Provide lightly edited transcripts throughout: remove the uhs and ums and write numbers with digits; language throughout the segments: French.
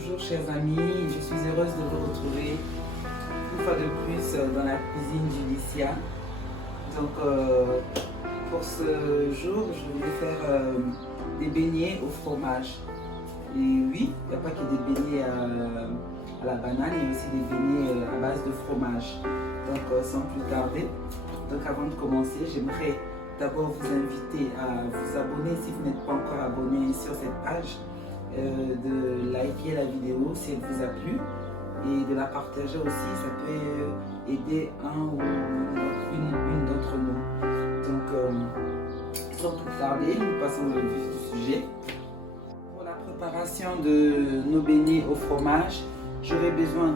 Bonjour chers amis, je suis heureuse de vous retrouver une fois de plus dans la cuisine d'Ulycia. Donc pour ce jour, je vais faire des beignets au fromage. Et oui, il n'y a pas que des beignets à la banane, il y a aussi des beignets à base de fromage. Donc sans plus tarder, donc avant de commencer, j'aimerais d'abord vous inviter à vous abonner si vous n'êtes pas encore abonné sur cette page. De liker la vidéo si elle vous a plu et de la partager aussi, ça peut aider un ou une d'entre nous. Donc sans plus tarder, nous passons au vif du sujet. Pour la préparation de nos beignets au fromage, j'aurai besoin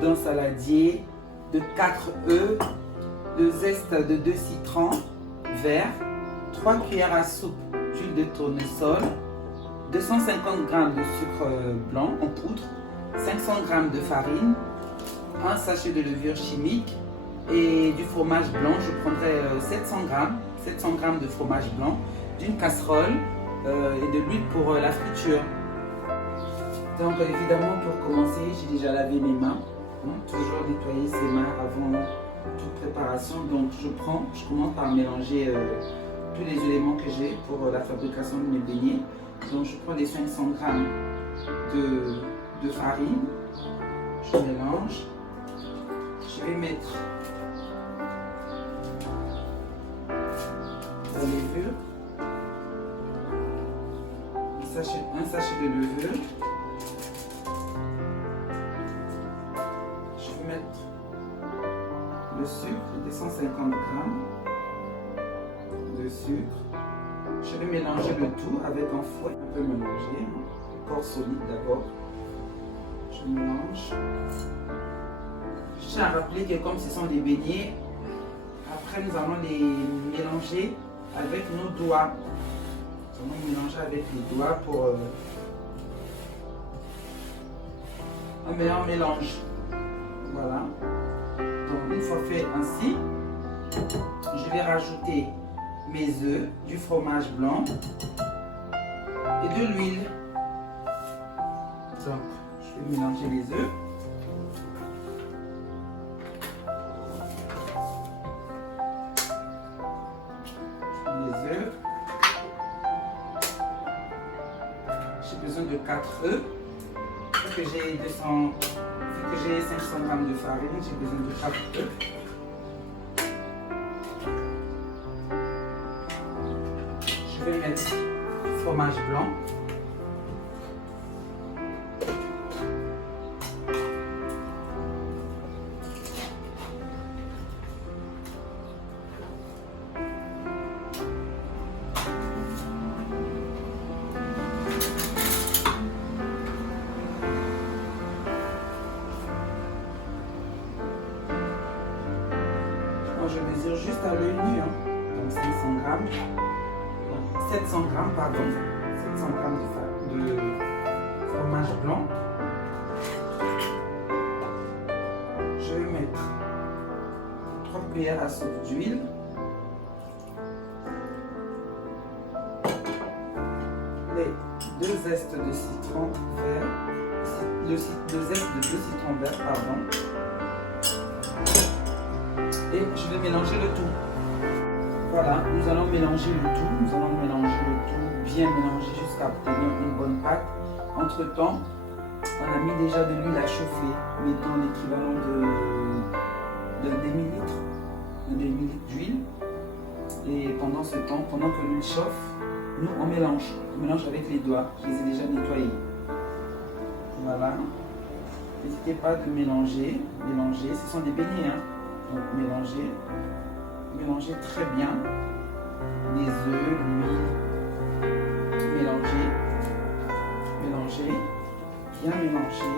d'un saladier, de 4 œufs, de zeste de 2 citrons verts, 3 cuillères à soupe d'huile de tournesol, 250 g de sucre blanc en poudre, 500 g de farine, un sachet de levure chimique et du fromage blanc. Je prendrai 700 g de fromage blanc, d'une casserole et de l'huile pour la friture. Donc évidemment, pour commencer, j'ai déjà lavé mes mains, toujours nettoyer ses mains avant toute préparation. Donc je commence par mélanger tous les éléments que j'ai pour la fabrication de mes beignets. Donc je prends les 500 g de farine, je mélange, je vais mettre la levure, un sachet de levure, je vais mettre le sucre, 250 g de sucre. Je vais mélanger le tout avec un fouet, un peu mélangé, corps solide d'abord. Je mélange. Je tiens à rappeler que comme ce sont des beignets, après nous allons les mélanger avec nos doigts. Nous allons mélanger avec les doigts pour un meilleur mélange. Voilà. Donc une fois fait ainsi, je vais rajouter mes œufs, du fromage blanc et de l'huile. Donc, je vais mélanger les œufs. Les œufs. J'ai besoin de 4 œufs. Vu que j'ai 500 g de farine, j'ai besoin de 4 œufs. Je vais mettre fromage blanc. Moi je mesure juste à l'œil nu, donc 500 g. 700 g, pardon, 700 g de fromage blanc. Je vais mettre 3 cuillères à soupe d'huile. Les 2 zestes de citron vert, le zeste de 2 citrons verts, pardon. Et je vais mélanger le tout. Voilà, nous allons mélanger le tout, bien mélanger jusqu'à obtenir une bonne pâte. Entre temps, on a mis déjà de l'huile à chauffer, mettons l'équivalent de demi-litre d'huile. Et pendant ce temps, pendant que l'huile chauffe, nous on mélange avec les doigts, je les ai déjà nettoyés. Voilà, n'hésitez pas de mélanger, ce sont des beignets, donc mélangez très bien les œufs, l'huile, mélanger, bien mélanger.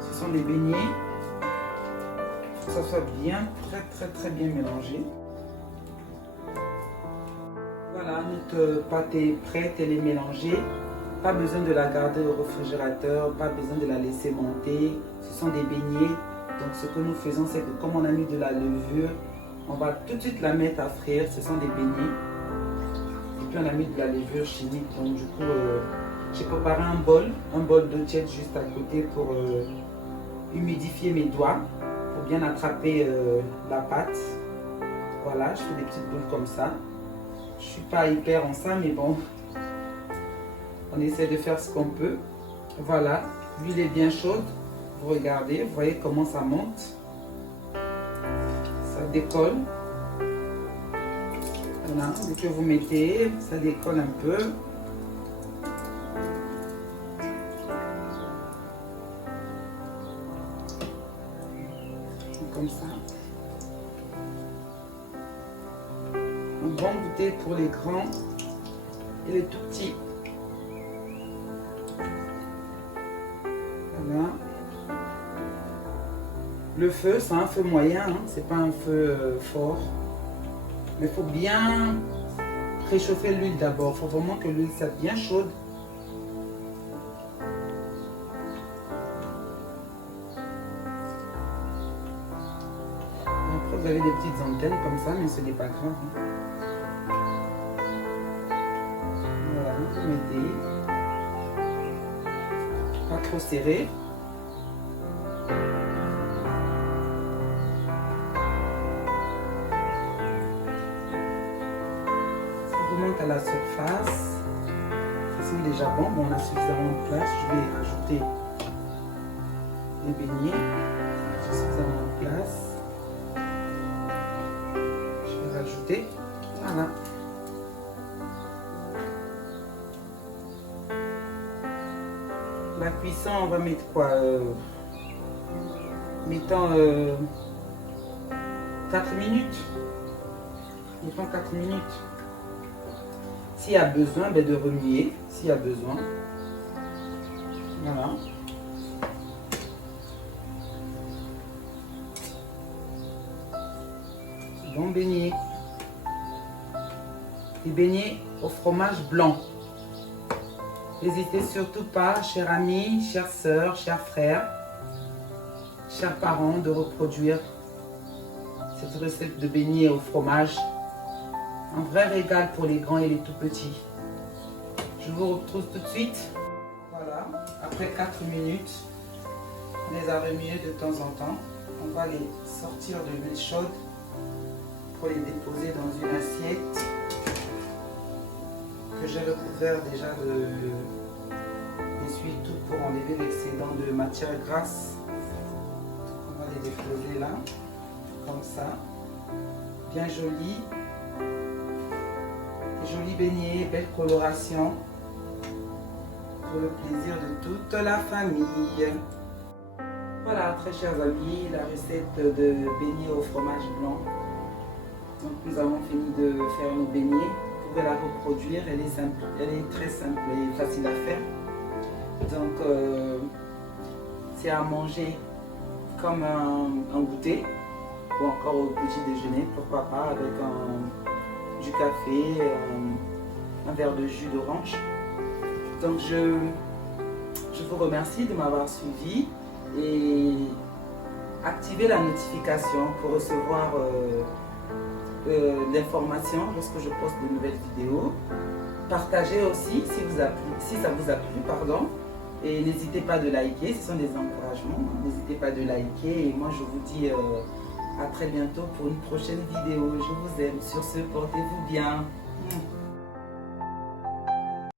Ce sont des beignets, il faut que ça soit bien, très bien mélangé. Voilà, notre pâte est prête, elle est mélangée. Pas besoin de la garder au réfrigérateur, pas besoin de la laisser monter. Ce sont des beignets. Donc ce que nous faisons, c'est que comme on a mis de la levure, on va tout de suite la mettre à frire. Ce sont des beignets. Et plus un ami de la levure chimique. Donc du coup, j'ai préparé un bol d'eau tiède juste à côté pour humidifier mes doigts, pour bien attraper la pâte. Voilà, je fais des petites boules comme ça. Je suis pas hyper en ça, mais bon, on essaie de faire ce qu'on peut. Voilà, l'huile est bien chaude. Vous regardez, vous voyez comment ça monte. Ça décolle. Voilà, dès que vous mettez, ça décolle un peu. Comme ça. Un bon goûter pour les grands et les tout petits. Voilà. Le feu, c'est un feu moyen, hein, c'est pas un feu fort. Mais il faut bien préchauffer l'huile d'abord. Il faut vraiment que l'huile soit bien chaude. Après, vous avez des petites antennes comme ça, mais ce n'est pas grave. Voilà, vous mettez. Pas trop serré. À la surface, ça sent déjà bon. Bon, on a suffisamment de place. Je vais rajouter les beignets. J'ai suffisamment de place. Je vais rajouter. Voilà. La cuisson, on va mettre quoi mettons 4 minutes. Mettons 4 minutes. S'il y a besoin de remuer, s'il y a besoin. Voilà. Bon beignet. Des beignets au fromage blanc. N'hésitez surtout pas, chers amis, chères sœurs, chers frères, chers parents, de reproduire cette recette de beignets au fromage. Un vrai régal pour les grands et les tout petits. Je vous retrouve tout de suite. Voilà, après 4 minutes, on les a remués de temps en temps. On va les sortir de l'huile chaude pour les déposer dans une assiette que j'ai recouvert déjà d'essuie-tout pour enlever l'excédent de matière grasse. On va les déposer là, comme ça, bien joli. Joli beignet, belle coloration pour le plaisir de toute la famille. Voilà, très chers amis, la recette de beignets au fromage blanc. Donc nous avons fini de faire nos beignets. Vous pouvez la reproduire, elle est simple, elle est très simple et facile à faire. Donc c'est à manger comme un goûter ou encore au petit déjeuner, pourquoi pas avec du café, un verre de jus d'orange. Donc je vous remercie de m'avoir suivi et activez la notification pour recevoir l'information lorsque je poste de nouvelles vidéos. Partagez aussi si ça vous a plu, pardon. Et n'hésitez pas de liker, ce sont des encouragements. N'hésitez pas de liker et moi je vous dis à très bientôt pour une prochaine vidéo. Je vous aime. Sur ce, portez-vous bien.